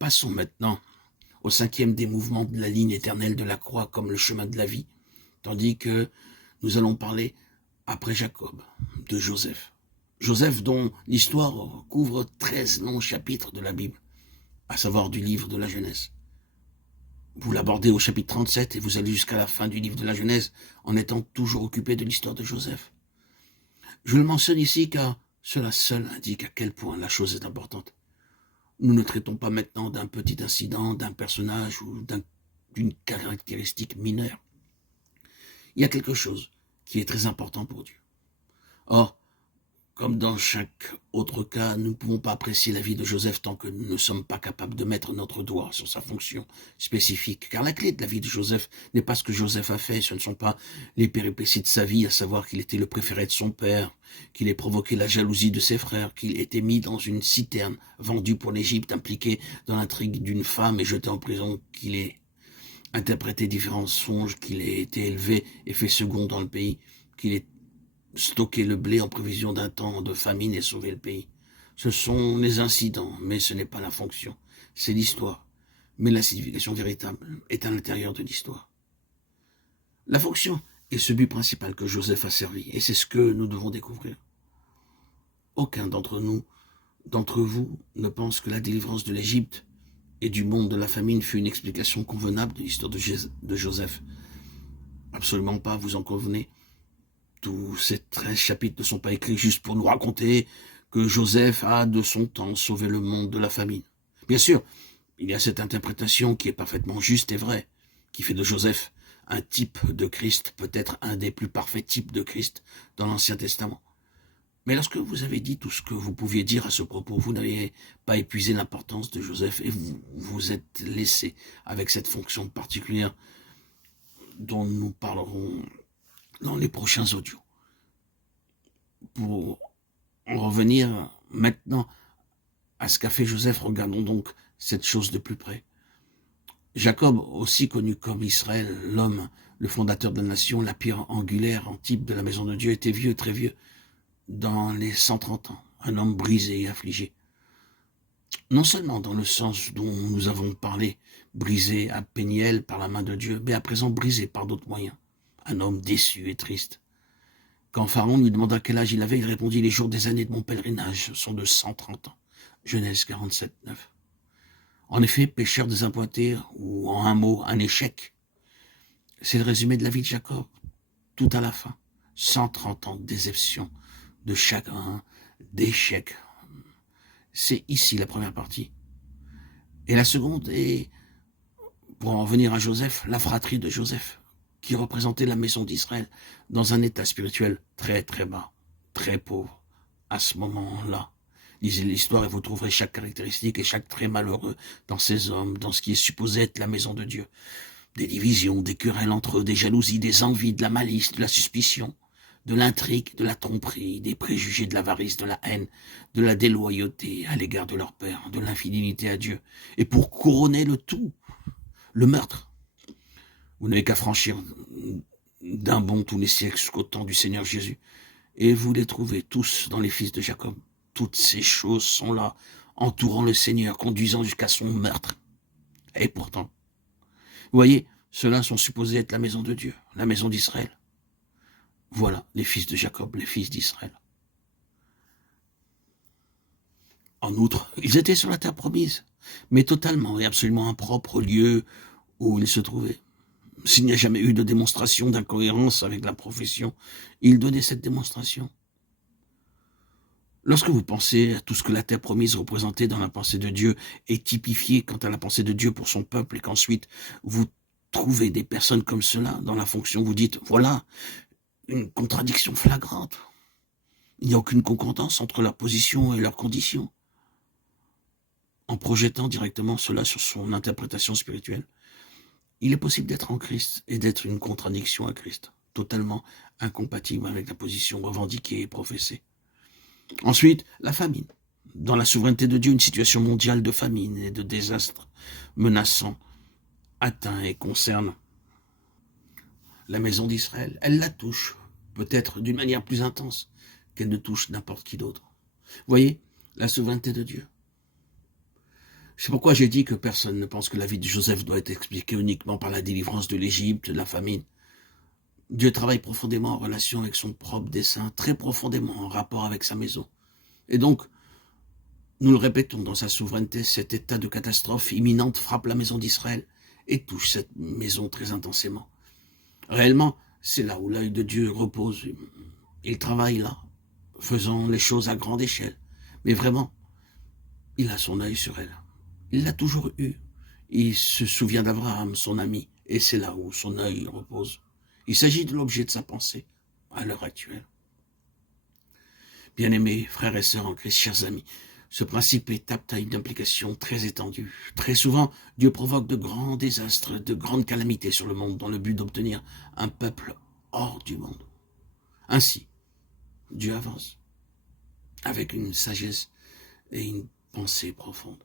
Passons maintenant au cinquième des mouvements de la ligne éternelle de la croix comme le chemin de la vie, tandis que nous allons parler, après Jacob, de Joseph. Joseph dont l'histoire couvre 13 longs chapitres de la Bible, à savoir du livre de la Genèse. Vous l'abordez au chapitre 37 et vous allez jusqu'à la fin du livre de la Genèse en étant toujours occupé de l'histoire de Joseph. Je le mentionne ici car cela seul indique à quel point la chose est importante. Nous ne traitons pas maintenant d'un petit incident, d'un personnage ou d'une caractéristique mineure. Il y a quelque chose qui est très important pour Dieu. Or, comme dans chaque autre cas, nous ne pouvons pas apprécier la vie de Joseph tant que nous ne sommes pas capables de mettre notre doigt sur sa fonction spécifique. Car la clé de la vie de Joseph n'est pas ce que Joseph a fait, ce ne sont pas les péripéties de sa vie, à savoir qu'il était le préféré de son père, qu'il ait provoqué la jalousie de ses frères, qu'il était mis dans une citerne, vendu pour l'Égypte, impliqué dans l'intrigue d'une femme et jeté en prison, qu'il ait interprété différents songes, qu'il ait été élevé et fait second dans le pays, qu'il ait stocker le blé en prévision d'un temps de famine et sauver le pays. Ce sont les incidents, mais ce n'est pas la fonction. C'est l'histoire. Mais la signification véritable est à l'intérieur de l'histoire. La fonction est ce but principal que Joseph a servi, et c'est ce que nous devons découvrir. Aucun d'entre vous, ne pense que la délivrance de l'Égypte et du monde de la famine fut une explication convenable de l'histoire de Joseph. Absolument pas, vous en convenez. Tous ces 13 chapitres ne sont pas écrits juste pour nous raconter que Joseph a de son temps sauvé le monde de la famine. Bien sûr, il y a cette interprétation qui est parfaitement juste et vraie, qui fait de Joseph un type de Christ, peut-être un des plus parfaits types de Christ dans l'Ancien Testament. Mais lorsque vous avez dit tout ce que vous pouviez dire à ce propos, vous n'avez pas épuisé l'importance de Joseph et vous vous êtes laissé avec cette fonction particulière dont nous parlerons dans les prochains audios. Pour en revenir maintenant à ce qu'a fait Joseph, regardons donc cette chose de plus près. Jacob, aussi connu comme Israël, l'homme, le fondateur de la nation, la pierre angulaire en type de la maison de Dieu, était vieux, très vieux, dans les 130 ans, un homme brisé et affligé. Non seulement dans le sens dont nous avons parlé, brisé à Péniel par la main de Dieu, mais à présent brisé par d'autres moyens. Un homme déçu et triste. Quand Pharaon lui demanda quel âge il avait, il répondit « Les jours des années de mon pèlerinage sont de 130 ans. » Genèse 47, 9. En effet, pécheur désappointé, ou en un mot, un échec, c'est le résumé de la vie de Jacob, tout à la fin. 130 ans de déception, de chagrin, d'échec. C'est ici la première partie. Et la seconde est, pour en revenir à Joseph, la fratrie de Joseph, qui représentait la maison d'Israël dans un état spirituel très très bas, très pauvre, à ce moment-là. Lisez l'histoire et vous trouverez chaque caractéristique et chaque trait malheureux dans ces hommes, dans ce qui est supposé être la maison de Dieu. Des divisions, des querelles entre eux, des jalousies, des envies, de la malice, de la suspicion, de l'intrigue, de la tromperie, des préjugés, de l'avarice, de la haine, de la déloyauté à l'égard de leur père, de l'infidélité à Dieu. Et pour couronner le tout, le meurtre. Vous n'avez qu'à franchir d'un bond tous les siècles jusqu'au temps du Seigneur Jésus. Et vous les trouvez tous dans les fils de Jacob. Toutes ces choses sont là, entourant le Seigneur, conduisant jusqu'à son meurtre. Et pourtant, vous voyez, ceux-là sont supposés être la maison de Dieu, la maison d'Israël. Voilà les fils de Jacob, les fils d'Israël. En outre, ils étaient sur la terre promise, mais totalement et absolument impropre au lieu où ils se trouvaient. S'il n'y a jamais eu de démonstration d'incohérence avec la profession, ils donnaient cette démonstration. Lorsque vous pensez à tout ce que la terre promise représentait dans la pensée de Dieu et typifié quant à la pensée de Dieu pour son peuple et qu'ensuite vous trouvez des personnes comme cela dans la fonction, vous dites, voilà, une contradiction flagrante. Il n'y a aucune concordance entre leur position et leurs conditions. En projetant directement cela sur son interprétation spirituelle, il est possible d'être en Christ et d'être une contradiction à Christ, totalement incompatible avec la position revendiquée et professée. Ensuite, la famine. Dans la souveraineté de Dieu, une situation mondiale de famine et de désastre menaçant atteint et concerne la maison d'Israël. Elle la touche, peut-être d'une manière plus intense qu'elle ne touche n'importe qui d'autre. Voyez, la souveraineté de Dieu. C'est pourquoi j'ai dit que personne ne pense que la vie de Joseph doit être expliquée uniquement par la délivrance de l'Égypte, de la famine. Dieu travaille profondément en relation avec son propre dessein, très profondément en rapport avec sa maison. Et donc, nous le répétons, dans sa souveraineté, cet état de catastrophe imminente frappe la maison d'Israël et touche cette maison très intensément. Réellement, c'est là où l'œil de Dieu repose. Il travaille là, faisant les choses à grande échelle. Mais vraiment, il a son œil sur elle. Il l'a toujours eu. Il se souvient d'Abraham, son ami, et c'est là où son œil repose. Il s'agit de l'objet de sa pensée, à l'heure actuelle. Bien-aimés, frères et sœurs en Christ, chers amis, ce principe est apte à une implication très étendue. Très souvent, Dieu provoque de grands désastres, de grandes calamités sur le monde dans le but d'obtenir un peuple hors du monde. Ainsi, Dieu avance avec une sagesse et une pensée profonde.